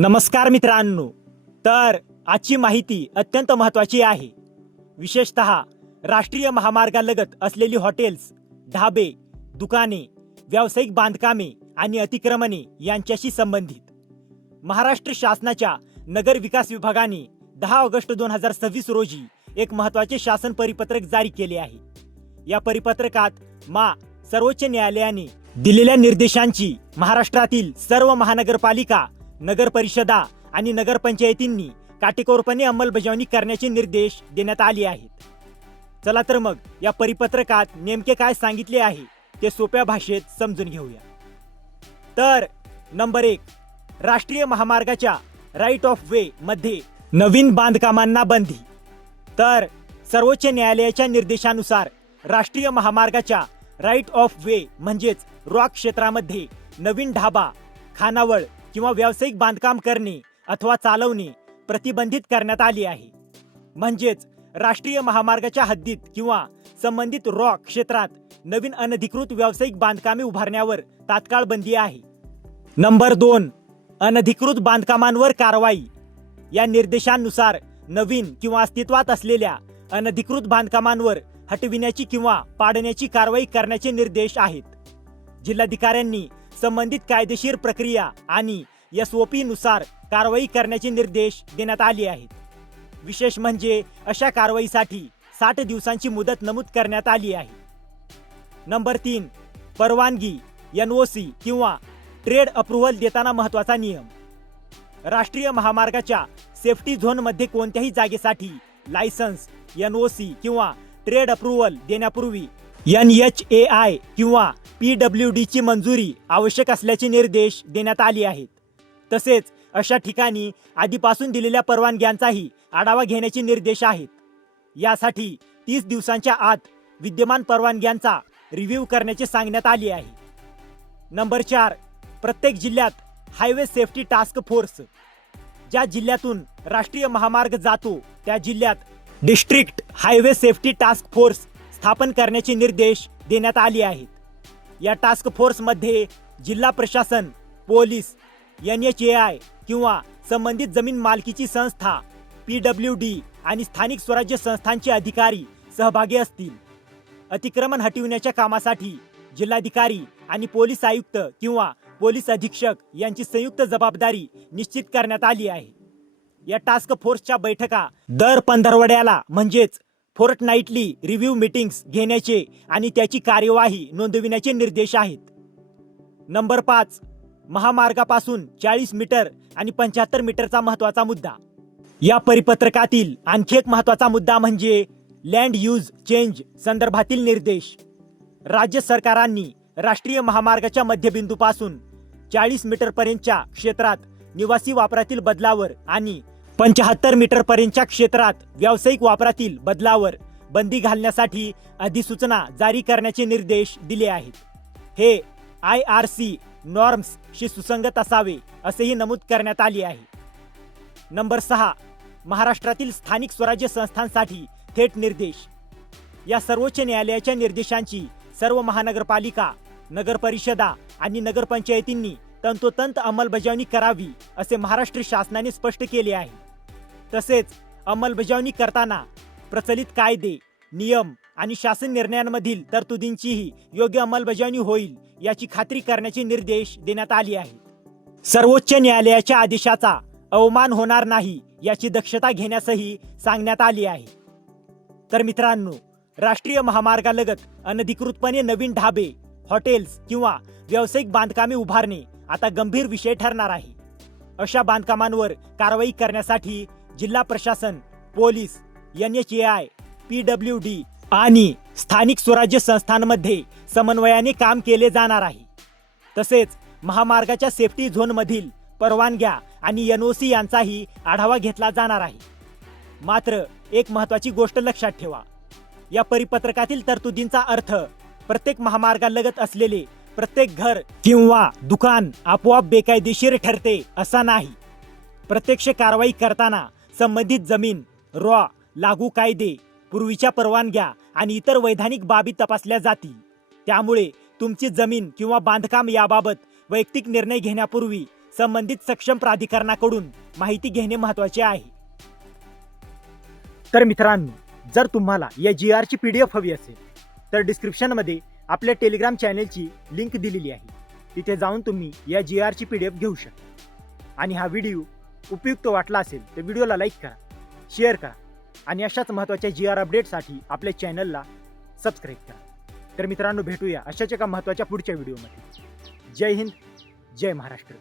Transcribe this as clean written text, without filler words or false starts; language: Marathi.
नमस्कार मित्रांनो, तर आजची माहिती अत्यंत महत्त्वाची आहे. विशेषतः राष्ट्रीय महामार्गालगत असलेली हॉटेल्स, ढाबे, दुकाने, व्यावसायिक बांधकामे आणि अतिक्रमणे यांच्याशी संबंधित. महाराष्ट्र शासनाच्या नगर विकास विभागाने 10 ऑगस्ट 2026 रोजी एक महत्त्वाचे शासन परिपत्रक जारी केले आहे. या परिपत्रकात सर्वोच्च न्यायालयाने दिलेल्या निर्देशांची महाराष्ट्रातील सर्व महानगरपालिका, नगर परिषदा आणि नगरपंचायतींनी काटेकोरपणे अंमलबजावणी करण्याचे निर्देश देण्यात आले आहेत. चला तर मग या परिपत्रकात नेमके काय सांगितले आहे ते सोप्या भाषेत समजून घेऊया. तर नंबर 1, राष्ट्रीय महामार्गाच्या राईट ऑफ वे मध्ये नवीन बांधकामांना बंदी. तर सर्वोच्च न्यायालयाच्या निर्देशानुसार राष्ट्रीय महामार्गाच्या राईट ऑफ वे म्हणजेच रॉक क्षेत्रामध्ये नवीन ढाबा, खानावळ किंवा व्यावसायिक बांधकाम करणे अथवा चालवणे प्रतिबंधित करण्यात आले आहे. म्हणजेच राष्ट्रीय महामार्गाच्या हद्दीत किंवा संबंधित रॉक क्षेत्रात नवीन अनधिकृत व्यावसायिक बांधकामे उभारण्यावर तात्काळ बंदी आहे. नंबर 2, अनधिकृत बांधकामांवर कारवाई. या निर्देशांनुसार नवीन किंवा अस्तित्वात असलेल्या अनधिकृत बांधकामांवर हटविण्याची किंवा पाडण्याची कारवाई करण्याचे निर्देश आहेत. जिल्हाधिकाऱ्यांनी संबंधित कायदेशीर प्रक्रिया आणि SOP नुसार कारवाई करण्याचे निर्देश देण्यात आले आहेत. विशेष म्हणजे अशा कारवाईसाठी 60 दिवसांची मुदत नमूद करण्यात आली आहे. नंबर 3, परवानगी, NOC किंवा ट्रेड अप्रूव्हल देताना महत्त्वाचा नियम. राष्ट्रीय महामार्गाच्या सेफ्टी झोनमध्ये कोणत्याही जागेसाठी लायसन्स, NOC किंवा ट्रेड अप्रूव्हल देण्यापूर्वी NHAI किंवा PWD ची मंजुरी आवश्यक असल्याचे निर्देश देण्यात आले आहेत. तसेच अशा ठिकाणी आधीपासून दिलेल्या परवानग्यांचाही आढावा घेण्याचे निर्देश आहेत. यासाठी 30 दिवसांच्या आत विद्यमान परवानग्यांचा रिव्ह्यू करण्याचे सांगण्यात आले आहे. नंबर 4, प्रत्येक जिल्ह्यात हायवे सेफ्टी टास्क फोर्स. ज्या जिल्ह्यातून राष्ट्रीय महामार्ग जातो त्या जिल्ह्यात district highway safety task force स्थापन करण्याचे निर्देश देण्यात आले आहेत. या टास्क फोर्समध्ये जिल्हा प्रशासन, पोलीस, NHAI किंवा संबंधित जमीन मालकीची संस्था, PWD आणि स्थानिक स्वराज्य संस्थांचे अधिकारी सहभागी असतील. अतिक्रमण हटविण्याच्या कामासाठी जिल्हाधिकारी आणि पोलीस आयुक्त किंवा पोलीस अधीक्षक यांची संयुक्त जबाबदारी निश्चित करण्यात आली आहे. या टास्क फोर्सच्या बैठका दर 15 म्हणजेच फोर्टनाईटली रिव्ह्यू मीटिंग्स घेण्याचे आणि त्याची कार्यवाही नोंदविण्याचे निर्देश आहेत. नंबर 5, महामार्गापासून 40 मीटर आणि 75 मीटरचा महत्त्वाचा मुद्दा. या परिपत्रकातील आणखी एक महत्त्वाचा मुद्दा म्हणजे लँड यूज चेंज संदर्भातील निर्देश. राज्य सरकारांनी राष्ट्रीय महामार्गाच्या मध्यबिंदूपासून 40 मीटरपर्यंतच्या क्षेत्रात निवासी वापरातील बदलावर आणि 75 मीटरपर्यंतच्या क्षेत्रात व्यावसायिक वापरातील बदलावर बंदी घालण्यासाठी अधिसूचना जारी करण्याचे निर्देश दिले आहेत. हे IRC नॉर्म्सशी सुसंगत असावे असेही नमूद करण्यात आले आहे. नंबर 6, महाराष्ट्रातील स्थानिक स्वराज्य संस्थांसाठी थेट निर्देश. या सर्वोच्च न्यायालयाच्या निर्देशांची सर्व महानगरपालिका, नगर परिषदा आणि नगरपंचायतींनी तंतोतंत अंमलबजावणी करावी असे महाराष्ट्र शासनाने स्पष्ट केले आहे. तसेच अंमलबजावणी करताना प्रचलित कायदे, नियम आणि शासन निर्णयांमधील तरतुदींचीही योग्य अंमलबजावणी होईल याची खात्री करण्याचे निर्देश देण्यात आले आहेत. सर्वोच्च न्यायालयाच्या आदेशाचा अवमान होणार नाही याची दक्षता घेण्यासही सांगण्यात आले आहे. तर मित्रांनो, राष्ट्रीय महामार्गालगत अनधिकृतपणे नवीन ढाबे, हॉटेल्स किंवा व्यावसायिक बांधकामे उभारणे आता गंभीर विषय ठरणार आहे. अशा बांधकामांवर कारवाई करण्यासाठी जिल्हा प्रशासन, पोलीस, NHAI, PWD आणि स्थानिक स्वराज्य संस्थांमध्ये समन्वयाने काम केले जाणार आहे. तसेच महामार्गाच्या सेफ्टी झोनमधील परवानग्या आणि NOC यांचाही आढावा घेतला जाणार आहे. मात्र एक महत्त्वाची गोष्ट लक्षात ठेवा, या परिपत्रकातील तरतुदींचा अर्थ प्रत्येक महामार्गालगत असलेले प्रत्येक घर किंवा दुकान आपोआप बेकायदेशीर ठरते असा नाही. प्रत्यक्ष कारवाई करताना संबंधित जमीन, लागू कायदे, पूर्वीच्या परवानग्या आणि इतर वैधानिक बाबी तपासल्या जातील. त्यामुळे तुमची जमीन किंवा बांधकाम याबाबत वैयक्तिक निर्णय घेण्यापूर्वी संबंधित सक्षम प्राधिकरणाकडून माहिती घेणे महत्त्वाचे आहे. तर मित्रांनो, जर तुम्हाला या GR ची PDF हवी असेल तर डिस्क्रिप्शनमध्ये आपल्या टेलिग्राम चॅनेलची लिंक दिलेली आहे. तिथे जाऊन तुम्ही या GR ची PDF घेऊ शकता. आणि हा व्हिडिओ उपयुक्त वाटला असेल तर व्हिडिओला लाईक करा, शेअर करा आणि अशाच महत्त्वाच्या GR अपडेटसाठी आपल्या चॅनलला सबस्क्राईब करा. तर मित्रांनो, भेटूया अशाच एका महत्त्वाच्या पुढच्या व्हिडिओमध्ये. जय हिंद, जय महाराष्ट्र.